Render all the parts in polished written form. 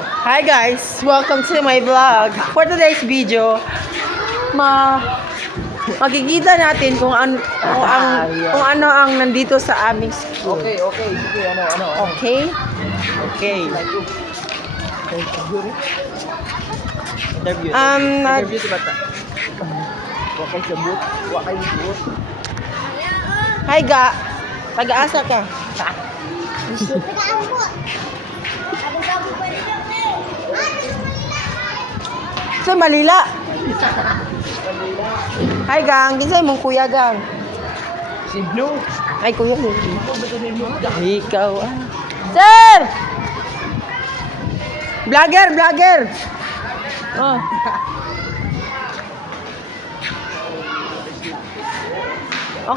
Hi guys, welcome to my vlog. For today's video, makikita natin kung ano ang nandito sa aming school. Okay. Sige, ano. Okay? Okay. Interview. Interview si Bata. Wakay sa boot. Hi ga. Taga-asa ka. Sa Manila. Hi gang, ginsay mong kuya gang. Si Blue. Ay kuya. Ikaw ah. Sir! Vlogger. Oh.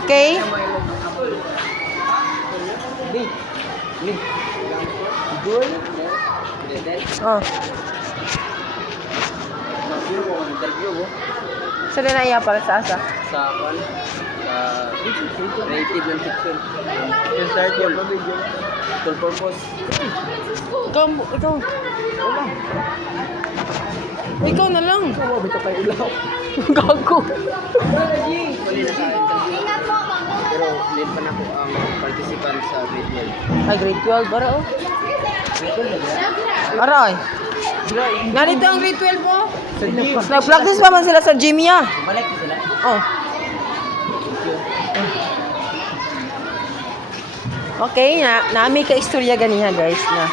Okay. Lee. Good. Oh. Sino ko interview ko? Saan na iya para sa asa? Sa kwan. Creative and fiction. Yung start yun. Full purpose. Ikaw. Ikaw na lang. Ikaw ba kayo ilaw? Gago. Huli na sa interview. Pero lead pa na ko ang participant sa grade 12. Ay, grade 12. Para oh. Aray. Narito ang grade 12 po. Nag-practice pa man sila sa gym niya. Balik ko sila. Oh. Okay, nami ka istorya ganiha guys na.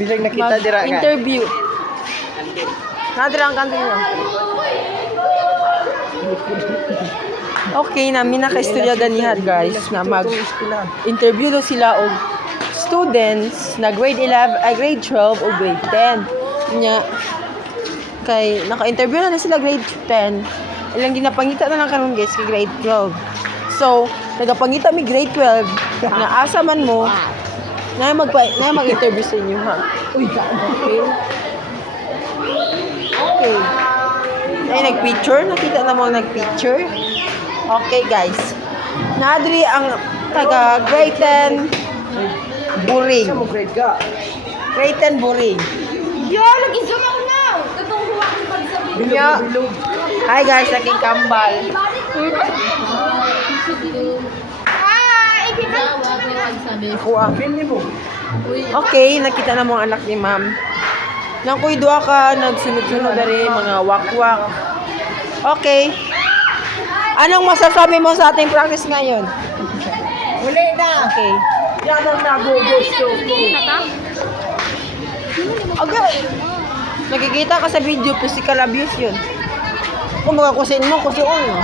Bilang nakita dira ka. Interview. Nadira ang kanto niya. Okay, nami naka-istorya ganiha guys na mag-interview daw sila og students na grade 11, grade 12 o grade 10. Nya kay naka-interview na sila grade 10. Ilang ginapangita na lang karon guys kay grade 12. So, nagapangita mi grade 12 na asa man mo na mag-interview sa inyo ha. Uy, okay. Okay. Ay nag-picture, nakita na mo nag-picture. Okay guys. Nadri ang taga grade 10 Buring. Mo grade ka. Grade 10 Buring. Yo, nag-zoom ako na! Tutong huwa ko pag sabi. Bilog. Hi guys, aking kambal. Ako ang Pili mo. okay, nakita na mo ang anak ni ma'am. Nang kuy duha ka, nagsunod-sunod na rin, mga wakwak. Okay. Anong masasabi mo sa ating practice ngayon? Uli na. Okay. Yan ang nagugusto ko. Okay. Nakikita ka sa video, physical abuse yun. Kung magakusin mo, kusin mo.